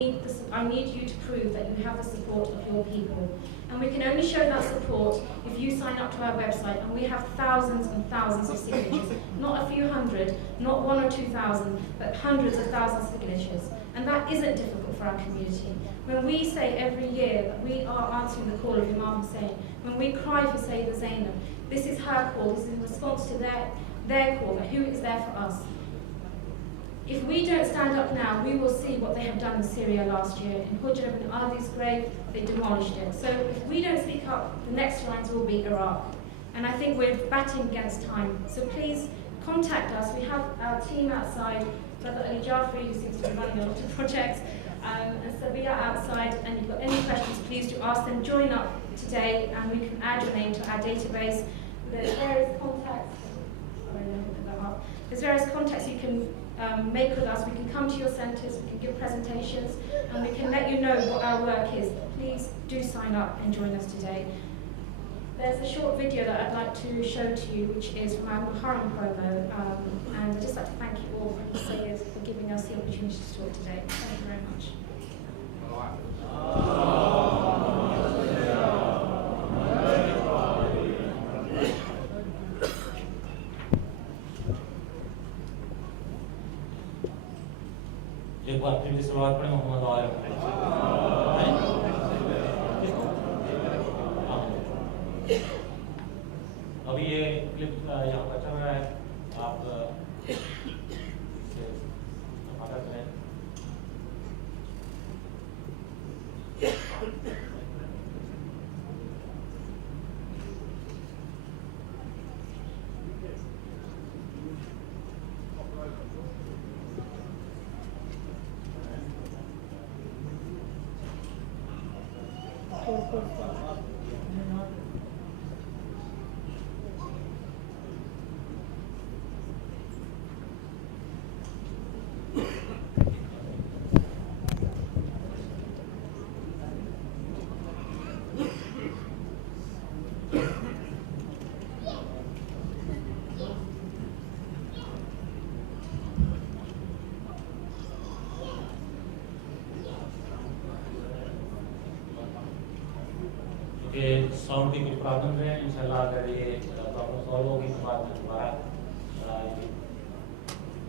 I need you to prove that you have the support of your people. And we can only show that support if you sign up to our website, and we have thousands and thousands of signatures. Not a few hundred, not 1,000 or 2,000, but hundreds of thousands of signatures. And that isn't difficult for our community. When we say every year that we are answering the call of Imam Hussein, when we cry for Sayyidah Zainab, this is her call, this is in response to their call, that who is there for us. If we don't stand up now, we will see what they have done in Syria last year. In Hujr ibn Adi's grave, they demolished it. So if we don't speak up, the next lines will be Iraq. And I think we're batting against time. So please contact us. We have our team outside, Brother Ali Jafri, who seems to be running a lot of projects. And so we are outside, and if you've got any questions, please do ask them. Join up today, and we can add your name to our database. There's various contacts. Sorry, let me put that up. There's various contacts you can make with us. We can come to your centres, we can give presentations, and we can let you know what our work is. Please do sign up and join us today. There's a short video that I'd like to show to you, which is from our Muharram promo, and I'd just like to thank you all, Sayyid, for giving us the opportunity to talk today. Thank you very much. एक बार फिर शुरुआत पढ़े मोहम्मद आलम अभी ये clip यहाँ पर चल रहा है आप मदद करें साउंड की कुछ प्रॉब्लम है इंशाल्लाह अगर ये प्रॉब्लम सॉल्व होगी तो बाद में दोबारा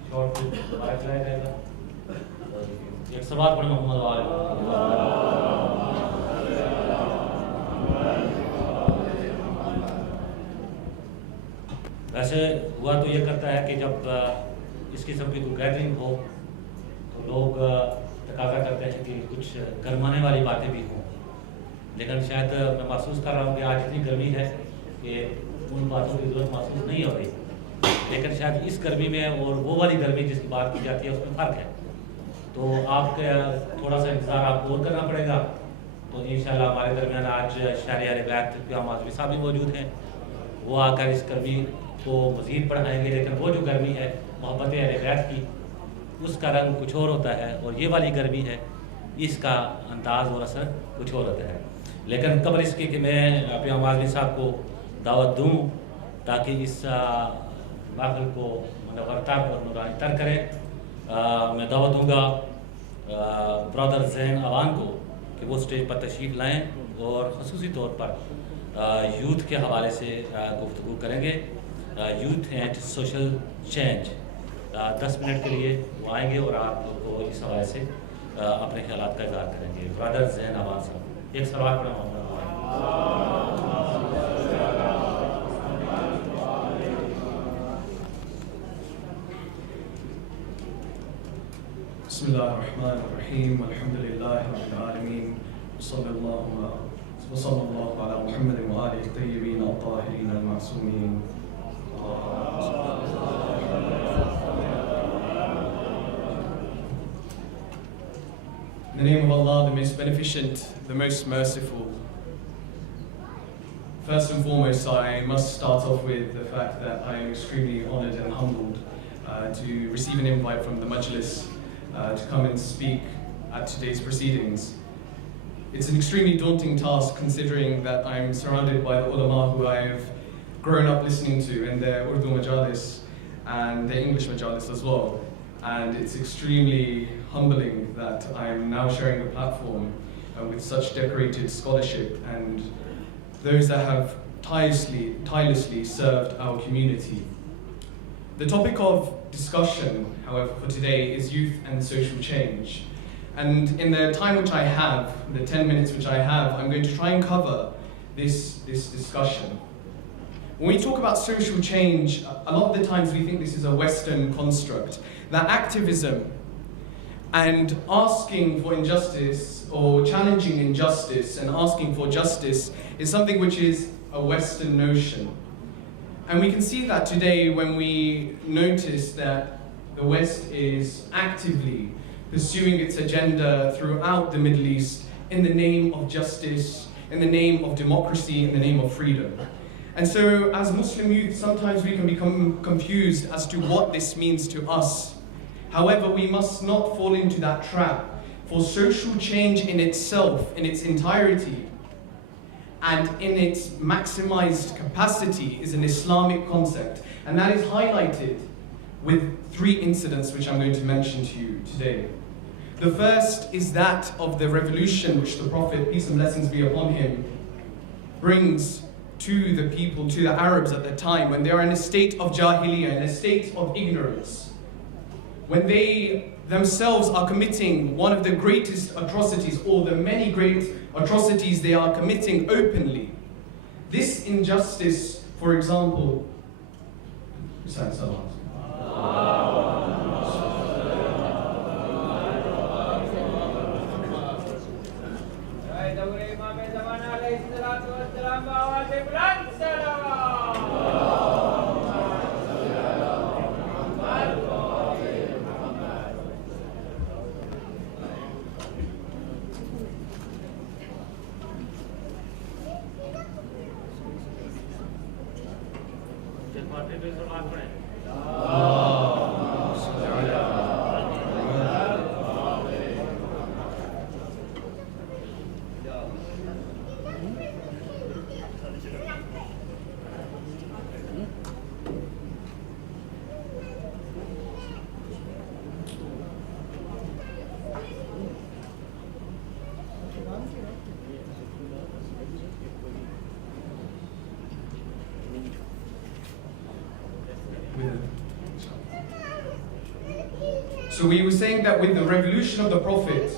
शॉर्ट फिल्म दोबारा चलाया जाएगा एक सवाल पढ़े मोहम्मद आलम वैसे हुआ तो ये करता है कि जब इस किस्म की कोई गैदरिंग हो तो लोग तकाजा करते हैं कि कुछ गरमाने वाली बातें भी हों लेकिन शायद मैं महसूस कर रहा हूँ कि आज इतनी गर्मी है कि उन बातों की ज़रूरत महसूस नहीं हो रही लेकिन शायद इस गर्मी में और वो वाली गर्मी जिसकी बात की जाती है उसमें फ़र्क है तो आपके थोड़ा सा इंतज़ार आपको और करना पड़ेगा तो इंशाल्लाह हमारे दरमियान आज शहरियार बैत क़याम आज़मी साहब भी मौजूद हैं वो आकर इस गर्मी को मज़ीद बढ़ाएंगे लेकिन वो जो गर्मी है मोहब्बत अहले बैत की उसका रंग कुछ और होता है और ये वाली गर्मी है इसका अंदाज़ और असर कुछ और होता है लेकिन कबल इसके कि मैं क़याम आज़मी साहब को दावत दूँ ताकि इस महफ़िल को मनव्वरतर और नूरानी तर करें मैं दावत दूँगा ब्रदर ज़ैन अवान को कि वो स्टेज पर तशरीफ़ लाएँ और ख़ुसूसी तौर पर यूथ के हवाले से गुफ्तगू करेंगे youth and social change 10 minute के लिए वो आएंगे और आप लोग को इस हवाले से अपने ख्यालात का इज़हार करेंगे ब्रदर ज़ैन अवान साहब एक सवाल पढ़ा बिस्मिल्लाहिर्रहमानिर्रहीम अल्हम्दुलिल्लाहि रब्बिल आलमीन वसल्लल्लाहु अला मुहम्मद व आलिहि तय्यबीन अत-ताहिरीन अल-मासूमीन In the name of Allah, the most beneficent, the most merciful. First and foremost, I must start off with the fact that I am extremely honoured and humbled to receive an invite from the Majlis to come and speak at today's proceedings. It's an extremely daunting task considering that I'm surrounded by the ulama who I have grown up listening to in their Urdu majalis and their English majalis as well. and it's extremely humbling that I'm now sharing the platform with such decorated scholarship and those that have tirelessly served our community. The topic of discussion, however, for today is youth and social change. And in the time which I have, the 10 minutes which I have, I'm going to try and cover this discussion. When we talk about social change, a lot of the times we think this is a Western construct, that activism and asking for injustice or challenging injustice and asking for justice is something which is a Western notion. And we can see that today when we notice that the West is actively pursuing its agenda throughout the Middle East in the name of justice, in the name of democracy, in the name of freedom. And so as Muslim youth, sometimes we can become confused as to what this means to us. However, we must not fall into that trap, for social change in itself, in its entirety, and in its maximized capacity is an Islamic concept. And that is highlighted with 3 incidents which I'm going to mention to you today. The first is that of the revolution which the Prophet, peace and blessings be upon him, brings to the people, to the Arabs at the time, when they are in a state of jahiliyyah, in a state of ignorance. When they themselves are committing one of the greatest atrocities, or the many great atrocities they are committing openly. This injustice, for example, So we were saying that with the revolution of the Prophet,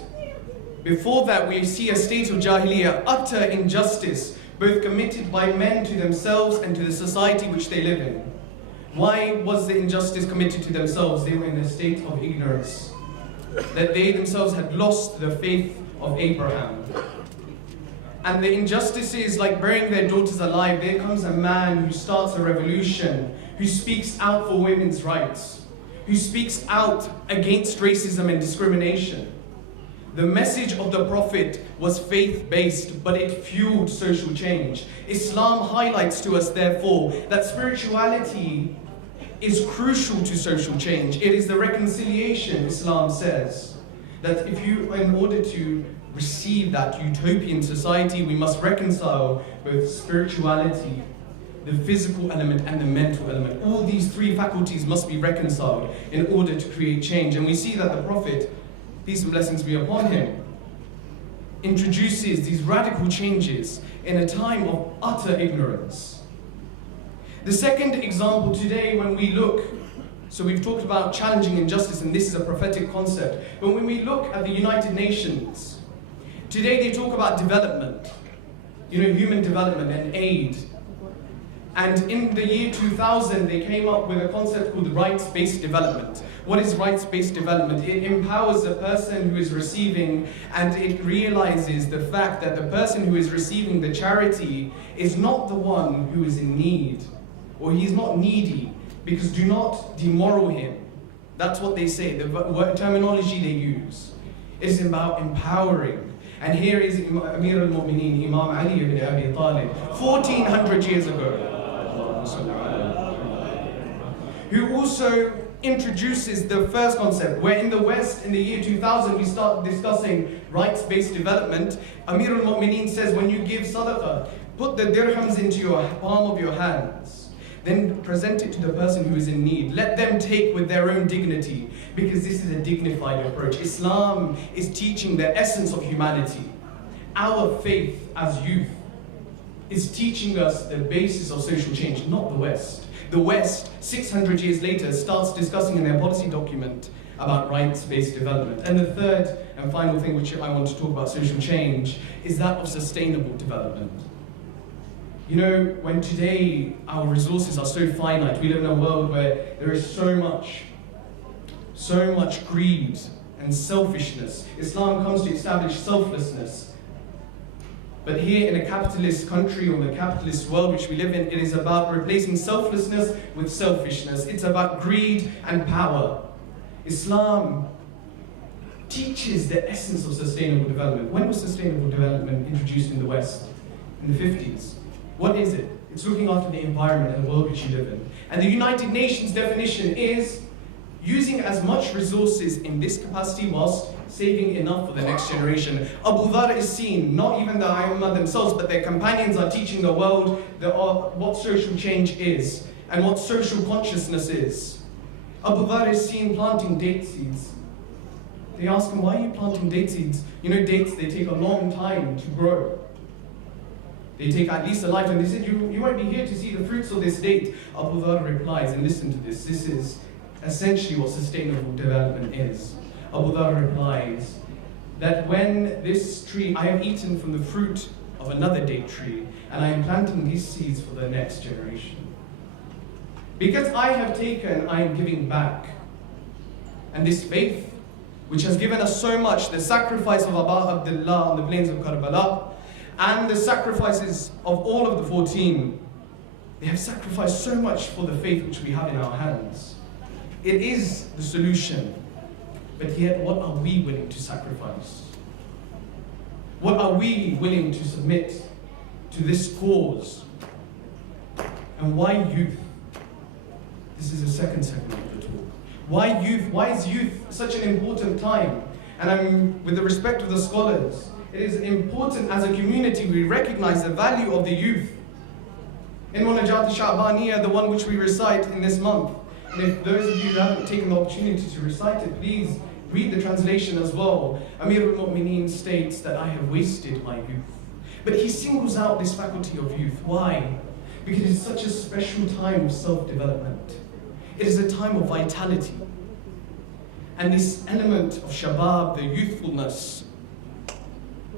before that we see a state of jahiliyyah, utter injustice, both committed by men to themselves and to the society which they live in. Why was the injustice committed to themselves? They were in a state of ignorance, that they themselves had lost the faith of Abraham. And the injustice is like burying their daughters alive. There comes a man who starts a revolution, who speaks out for women's rights, who speaks out against racism and discrimination. The message of the Prophet was faith-based, but it fueled social change. Islam highlights to us, therefore, that spirituality is crucial to social change. It is the reconciliation, Islam says, that in order to receive that utopian society, we must reconcile both spirituality, the physical element, and the mental element. All these 3 faculties must be reconciled in order to create change. And we see that the Prophet, peace and blessings be upon him, introduces these radical changes in a time of utter ignorance. The second example today, when we look, so we've talked about challenging injustice, and this is a prophetic concept, but when we look at the United Nations, today they talk about development, human development and aid. And in the year 2000, they came up with a concept called rights-based development. What is rights-based development? It empowers the person who is receiving, and it realizes the fact that the person who is receiving the charity is not the one who is in need, or he's not needy, because do not demoral him. That's what they say, the terminology they use. It is about empowering. And here is Amir al-Mu'mineen, Imam Ali ibn Abi Talib, 1400 years ago, who also introduces the first concept, where in the West, in the year 2000, we start discussing rights-based development. Amir al-Mu'mineen says, when you give sadaqah, put the dirhams into your palm of your hands, then present it to the person who is in need. Let them take with their own dignity. because this is a dignified approach. Islam is teaching the essence of humanity. Our faith as youth is teaching us the basis of social change, not the West. The West, 600 years later, starts discussing in their policy document about rights-based development. And the third and final thing which I want to talk about social change is that of sustainable development. You know, when today our resources are so finite, we live in a world where there is so much greed and selfishness. Islam comes to establish selflessness. But here in a capitalist country or the capitalist world which we live in, it is about replacing selflessness with selfishness. It's about greed and power. Islam teaches the essence of sustainable development. When was sustainable development introduced in the West? In the 50s. What is it? It's looking after the environment and the world which you live in. And the United Nations definition is using as much resources in this capacity whilst saving enough for the next generation. Abu Dhar is seen, not even the Ayyummah themselves, but their companions are teaching the world what social change is and what social consciousness is. Abu Dhar is seen planting date seeds. They ask him, why are you planting date seeds? You know, dates, they take a long time to grow. They take at least a lifetime. They said, you won't be here to see the fruits of this date. Abu Dhar replies, and listen to this, this is essentially what sustainable development is. Abu Dhar replies that when this tree, I have eaten from the fruit of another date tree, and I am planting these seeds for the next generation. Because I have taken, I am giving back. And this faith, which has given us so much, the sacrifice of Aba Abdullah on the plains of Karbala, and the sacrifices of all of the 14, they have sacrificed so much for the faith which we have in our hands. It is the solution. But yet, what are we willing to sacrifice? What are we willing to submit to this cause? And why youth? This is the second segment of the talk. Why youth? Why is youth such an important time? And with the respect of the scholars, it is important as a community we recognize the value of the youth. In Munajat al-Sha'baniyah, the one which we recite in this month, and if those of you who haven't taken the opportunity to recite it, please read the translation as well. Amir al-Mu'mineen states that I have wasted my youth. But he singles out this faculty of youth. Why? Because it is such a special time of self-development. It is a time of vitality. And this element of shabab, the youthfulness,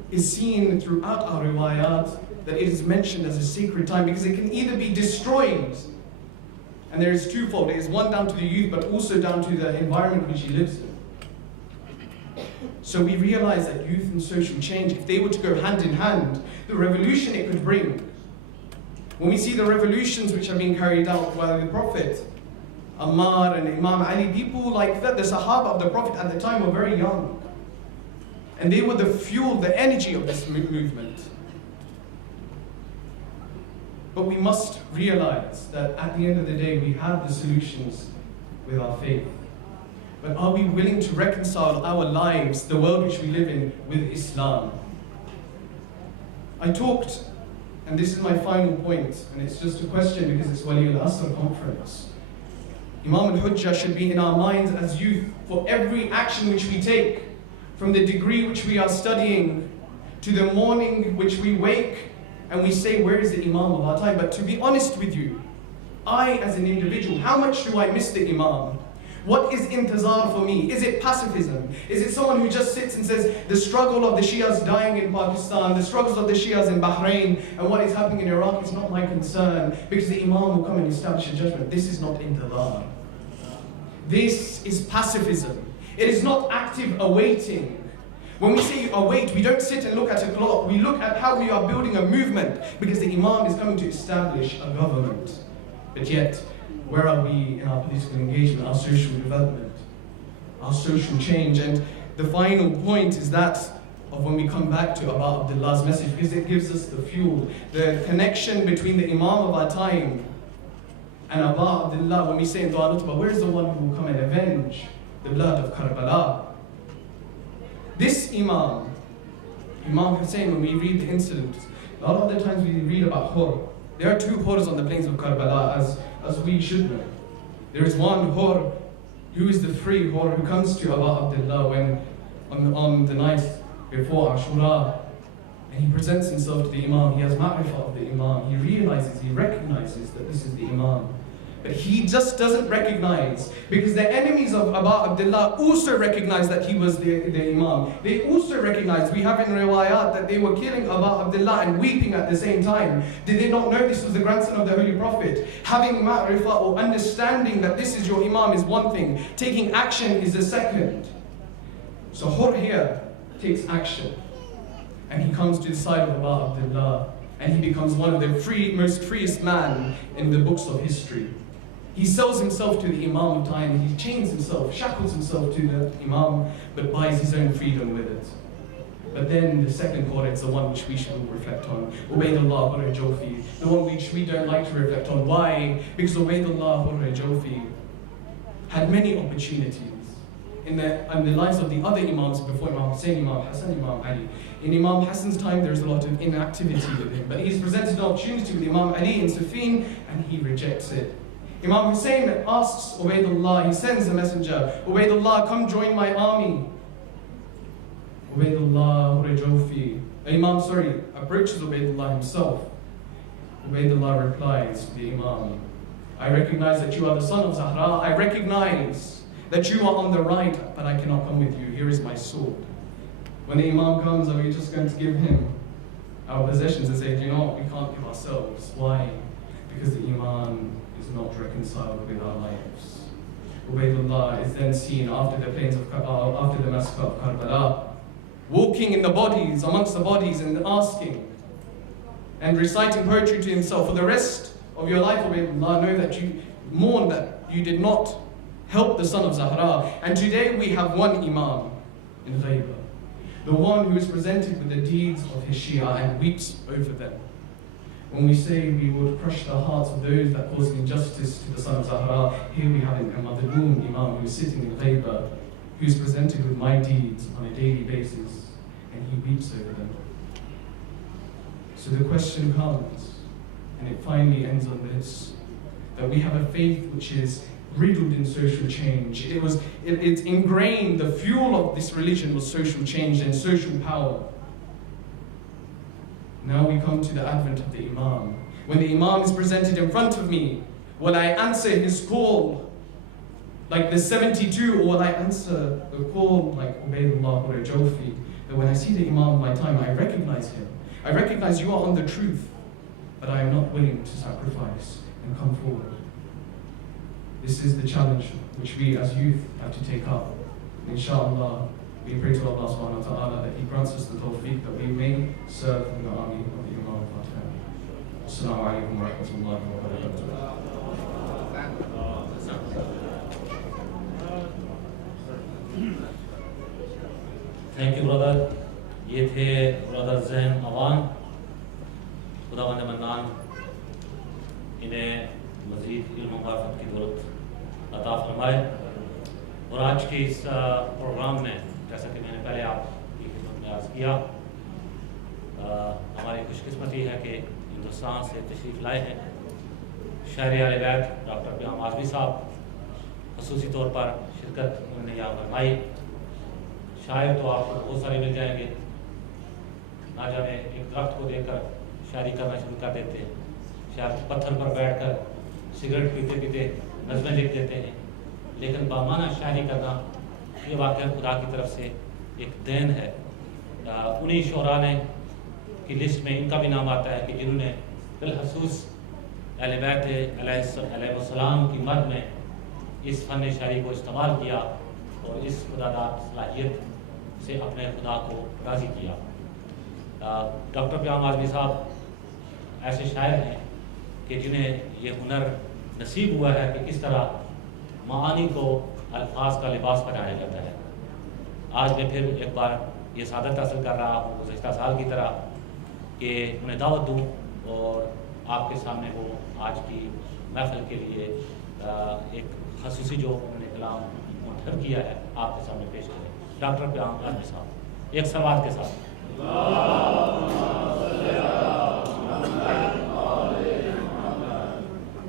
is seen throughout our riwayat, that it is mentioned as a sacred time because it can either be destroyed, and there is twofold. It is one down to the youth, but also down to the environment which he lives in. So we realize that youth and social change, if they were to go hand in hand, the revolution it could bring. When we see the revolutions which are being carried out by the Prophet, Ammar and Imam Ali, people like that, the Sahaba of the Prophet at the time were very young. And they were the fuel, the energy of this movement. But we must realize that at the end of the day, we have the solutions with our faith. But are we willing to reconcile our lives, the world which we live in, with Islam? I talked, and this is my final point, and it's just a question because it's Wali al-Asr conference. Imam al-Hujjah should be in our minds as youth for every action which we take, from the degree which we are studying, to the morning which we wake, and we say, where is the Imam of our time? But to be honest with you, I as an individual, how much do I miss the Imam? What is intizar for me? Is it pacifism? Is it someone who just sits and says, the struggle of the Shias dying in Pakistan, the struggles of the Shias in Bahrain, and what is happening in Iraq is not my concern, because the Imam will come and establish a judgment. This is not intizar. This is pacifism. It is not active awaiting. When we say await, we don't sit and look at a clock. We look at how we are building a movement, because the Imam is coming to establish a government. But yet, where are we in our political engagement, our social development, our social change? And the final point is that of when we come back to Aba Abdullah's message, because it gives us the fuel, the connection between the Imam of our time and Aba Abdullah. When we say in Dua Nutbah, where is the one who will come and avenge the blood of Karbala? This Imam Hussein, when we read the incident, a lot of the times we read about Hur. There are two Hurs on the plains of Karbala, as we should know. There is one Hur Who is the free who comes to Abu Abdullah when on the night before Ashura, and he presents himself to the Imam. He has ma'rifah of the Imam. He realizes, he recognizes that this is the Imam. But he just doesn't recognize, because the enemies of Abu Abdullah also recognized that he was the Imam. They also recognized, we have in riwayat, that they were killing Abu Abdullah and weeping at the same time. Did they not know this was the grandson of the Holy Prophet? Having ma'rifah or understanding that this is your Imam is one thing, taking action is the second. So Hur here takes action, and he comes to the side of Abu Abdullah, and he becomes one of the most freest man in the books of history. He sells himself to the Imam of time, he chains himself, shackles himself to the Imam, but buys his own freedom with it. But then the second qura is the one which we should reflect on. Ubaydullah Hurr Jawfi, the one which we don't like to reflect on. Why? Because Ubaydullah Hurr Jawfi had many opportunities in the lives of the other Imams before Imam Hussein, Imam Hassan, Imam Ali. In Imam Hassan's time, there's a lot of inactivity with him, but he's presented an opportunity with Imam Ali in Siffin, and he rejects it. Imam Hussein asks Ubaydullah, he sends a messenger, Ubaydullah, come join my army. Ubaydullah Hurr Jawfi, approaches Ubaydullah himself. Ubaydullah replies to the Imam, I recognize that you are the son of Zahra, I recognize that you are on the right, but I cannot come with you, here is my sword. When the Imam comes, are we just going to give him our possessions and say, do you know what, we can't give ourselves. Why? Because the Imam is not reconciled with our lives. Ubaydullah is then seen after the massacre of Karbala, walking in the bodies, amongst the bodies, and asking and reciting poetry to himself. For the rest of your life, Ubaydullah, know that you mourn that you did not help the son of Zahra. And today we have one Imam in Ghaiba, the one who is presented with the deeds of his Shia and weeps over them. When we say we would crush the hearts of those that cause injustice to the son of Zahra, here we have a Madhloom Imam who is sitting in Ghaiba, who is presented with my deeds on a daily basis, and he weeps over them. So the question comes, and it finally ends on this, that we have a faith which is riddled in social change. It's ingrained, the fuel of this religion was social change and social power. Now we come to the advent of the Imam. When the Imam is presented in front of me, will I answer his call like the 72, or will I answer the call like Ubaydullah Hurr Jawfi? That when I see the Imam of my time, I recognize him. I recognize you are on the truth, but I am not willing to sacrifice and come forward. This is the challenge which we as youth have to take up. And inshallah, we pray to Allah subhanahu wa ta'ala that He grants us the tawfiq that we may serve in the army of the Imam of our time. Assalamu alaikum wa rahmatullahi wa barakatuh. Thank you, brother. ये थे brother ज़हन अवान, खुदावंद mannan इन्हें मज़ीद इल्म मारिफत की दौलत अता फरमाए। और आज के इस प्रोग्राम में, जैसा कि मैंने पहले आपकी खिदमत में अर्ज़ किया, हमारी खुशकिस्मती है कि हिंदुस्तान से तशरीफ़ लाए हैं शायर आले बैत डॉक्टर प्याम आज़मी साहब। ख़ुसूसी तौर पर शिरकत उन्होंने यहाँ फरमाई। शायर तो आपको बहुत सारे मिल जाएंगे, ना जाने एक दरख्त को देखकर शायरी करना शुरू कर देते हैं, शायर पत्थर पर बैठकर सिगरेट पीते पीते नज़में लिख देते हैं। लेकिन बामाना शायरी करना ये वाक़या खुदा की तरफ से एक देन है। उन्हीं शोरा ने की लिस्ट में इनका भी नाम आता है कि जिन्होंने बिलखसूस अहले बैत अलैहिस्सलाम की मद में इस फ़न शायरी को इस्तेमाल किया और इस खुदादाद सलाहियत से अपने खुदा को राज़ी किया। डॉक्टर प्याम आज़मी साहब ऐसे शायर हैं कि जिन्हें ये हुनर नसीब हुआ है कि किस तरह मानी को अल्फाज का लिबास बनाया जाता है। आज मैं फिर एक बार ये सादत हासिल कर रहा हूँ गुज़श्ता साल की तरह कि उन्हें दावत दूँ और आपके सामने वो आज की महफ़िल के लिए एक ख़ुसूसी जो उन्होंने कलाम मुंतखब किया है आपके सामने पेश करें। डॉक्टर प्याम आज़मी साहब एक सवाल के साथ।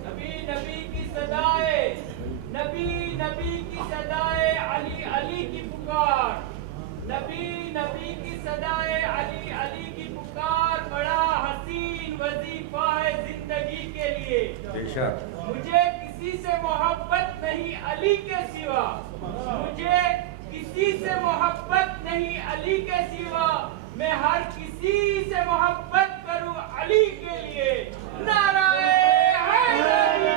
नबी नबी की सदाएं, नबी नबी की مجھے کسی سے محبت نہیں علی کے سوا، مجھے کسی سے محبت نہیں علی کے سوا، میں ہر کسی سے محبت کروں علی کے لیے، نعرہ حیدری۔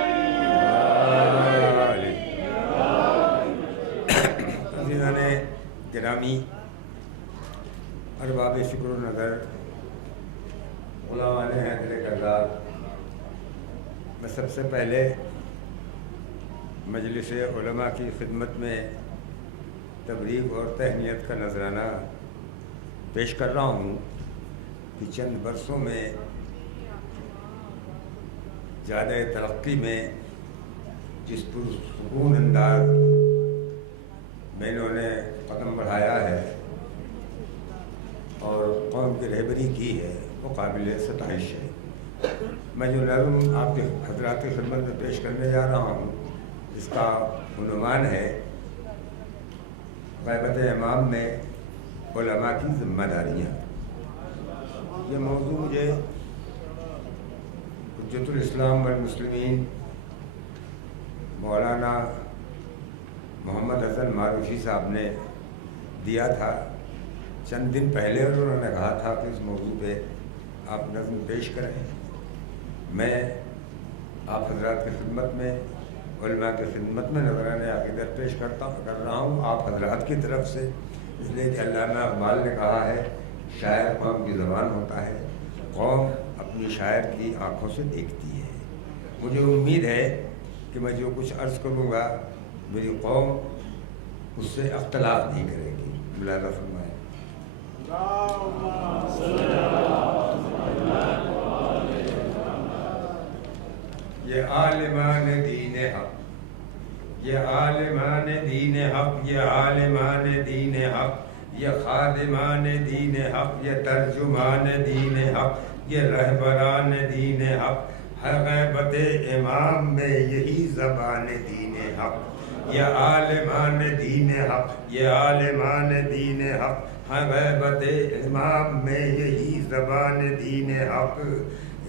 عزیزان گرامی، ارباب فکر و نظر، علماء حیدر کردار، میں سب سے پہلے مجلس علماء کی خدمت میں تبریک اور تہنیت کا نذرانہ پیش کر رہا ہوں کہ چند برسوں میں زیادہ ترقی میں جس پرسکون انداز میں انہوں نے قدم بڑھایا ہے اور قوم کی رہبری کی ہے، وہ قابل ستائش ہے۔ میں جو نظم آپ کے حضرات کی خدمت میں پیش کرنے جا رہا ہوں، اس کا عنوان ہے غیبت امام میں علماء کی ذمہ داریاں۔ یہ موضوع مجھے حجت الاسلام والمسلمین مولانا محمد حسن معروفی صاحب نے دیا تھا چند دن پہلے، اور انہوں نے کہا تھا کہ اس موضوع پہ آپ نظم پیش کریں۔ میں آپ حضرات کی خدمت میں، علماء کی خدمت میں نذرانہ عقیدت پیش کر رہا ہوں آپ حضرات کی طرف سے، اس لیے کہ علامہ اقبال نے کہا ہے شاعر قوم کی زبان ہوتا ہے، قوم اپنی شاعر کی آنکھوں سے دیکھتی ہے۔ مجھے امید ہے کہ میں جو کچھ عرض کروں گا میری قوم اس سے اختلاف نہیں کرے گی۔ ملاحظہ فرمائیں۔ یہ عالمان دین حق، یہ عالمان دین حق، یہ عالمان دین حق، یہ خادمان دین حق، یہ ترجمان دین حق، یہ رہبران دین حق، ہر غیبت امام میں یہی زبان دین حق، یہ عالمان دین حق، یہ عالمان دین حق، ہر غیبت امام میں یہی زبان دین حق،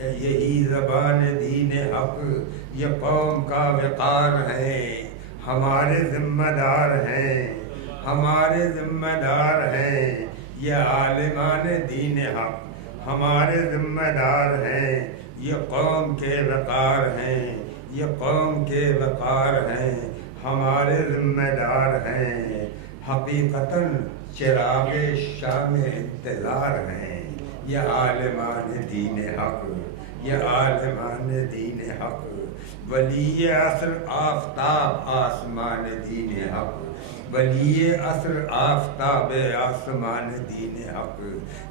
یہی زبان دین حق، یہ قوم کا وقار ہے، ہمارے ذمہ دار ہیں، ہمارے ذمہ دار ہیں، یہ عالمان دین حق ہمارے ذمہ دار ہیں، یہ قوم کے وقار ہیں، یہ قوم کے وقار ہیں، ہمارے ذمہ دار ہیں، حقیقتاً چراغ شام انتظار ہیں، یہ عالمان دین حق، یہ عالمان دین حق، ولی عصر آفتاب آسمان دین حق، ولی عصر آفتاب آسمان دین حق،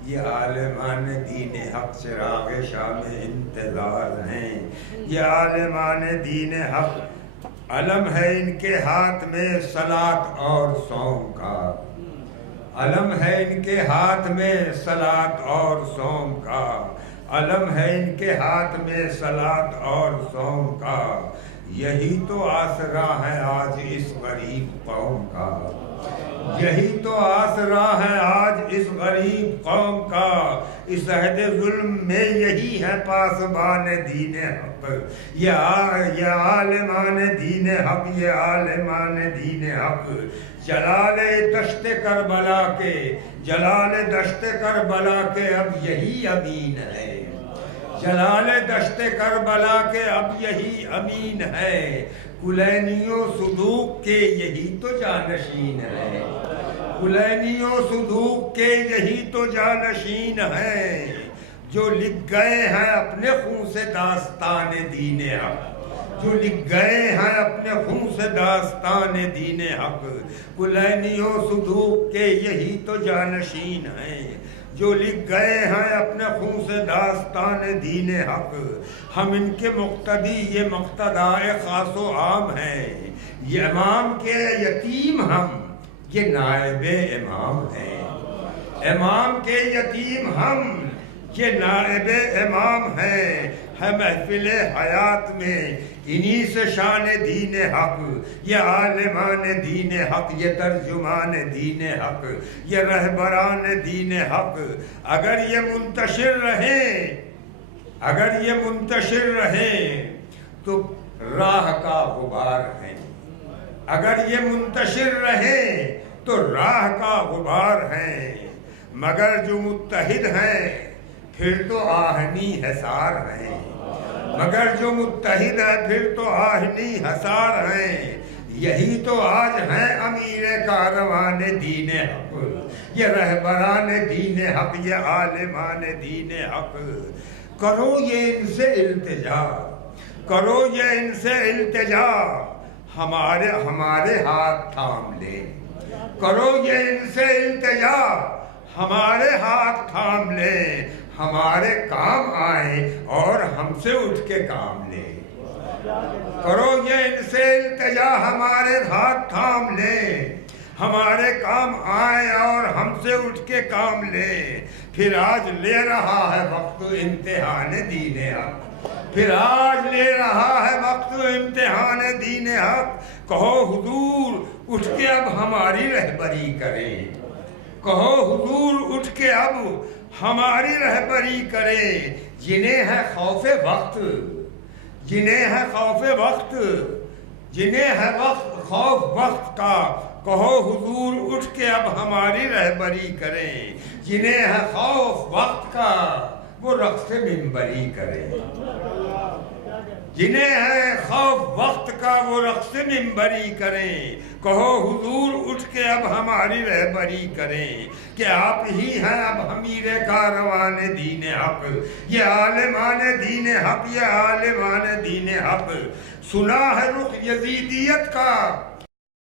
یہ عالمان دین حق چراغ شام انتظار ہیں، یہ عالمان دین حق علم ہے ان کے ہاتھ میں صلاۃ اور صوم کا، علم ہے ان کے ہاتھ میں صلاۃ اور صوم کا، علم ہے ان کے ہاتھ میں صلاۃ اور صوم کا، یہی تو آسرا ہے آج اس غریب قوم کا، یہی تو آسرا ہے آج اس غریب قوم کا، اس عہد ظلم میں یہی ہے پاسبان دین حق، یہ عالمان دین حق، یہ عالمان دین حق، جلال دشت کربلا کے، جلال دشت کربلا کے اب یہی امین ہے، جلال دشت کربلا کے اب یہی امین ہے، کلینی و صدوق کے یہی تو جانشین ہے، کلینی و صدوق کے یہی تو جانشین ہیں، جو لکھ گئے ہیں اپنے خون سے داستان دین حق، جو لکھ گئے ہیں اپنے خون سے داستان دین حق، کلینی و صدوق کے یہی تو جانشین ہیں، جو لکھ گئے ہیں اپنے خون سے داستان دین حق، ہم ان کے مقتدی یہ مقتدائے خاص و عام ہیں، یہ امام کے یتیم ہم، یہ نائب امام ہیں، امام کے یتیم ہم، یہ نائب امام ہیں، ہے محفل حیات میں انہی سے شان دین حق، یہ عالمان دین حق، یہ ترجمان دین حق، یہ رہبران دین حق، اگر یہ منتشر رہیں، اگر یہ منتشر رہیں تو راہ کا غبار ہیں، اگر یہ منتشر رہیں تو راہ کا غبار ہیں، مگر جو متحد ہیں پھر تو آہنی حصار ہیں، مگر جو متحد ہے پھر تو آہنی حصار ہیں۔ یہی تو آج ہیں امیر کاروان دین حق، یہ رہبران دین حق، یہ عالمان دین حق۔ کرو یہ ان سے التجا، کرو یہ ان سے التجا، ہمارے ہاتھ تھام لے، کرو یہ ان سے التجا، ہمارے ہاتھ تھام لے، ہمارے کام آئیں اور ہم سے اٹھ کے کام لے۔ کرو یہ ان سے التجا، ہمارے ہاتھ تھام لیں، ہمارے کام آئیں اور ہم سے اٹھ کے کام لیں۔ پھر آج لے رہا ہے وقت امتحان دین حق، پھر آج لے رہا ہے وقت امتحان دین حق۔ کہو حضور اٹھ کے اب ہماری رہبری کریں، کہو حضور اٹھ کے اب ہماری رہبری کریں۔ جنہیں ہے خوف وقت، جنہیں ہے خوف وقت، جنہیں ہے خوف وقت کا، کہو حضور اٹھ کے اب ہماری رہبری کریں۔ جنہیں ہے خوف وقت کا وہ رقص منبری کریں، جنہیں ہے خوف وقت کا وہ رقص منبری کریں۔ کہو حضور اٹھ کے اب ہماری رہبری کریں، کہ آپ ہی ہیں اب امیر کاروان دین حق، یہ عالمان دین حق، یہ عالمان دین حق۔ سنا ہے رخ یزیدیت کا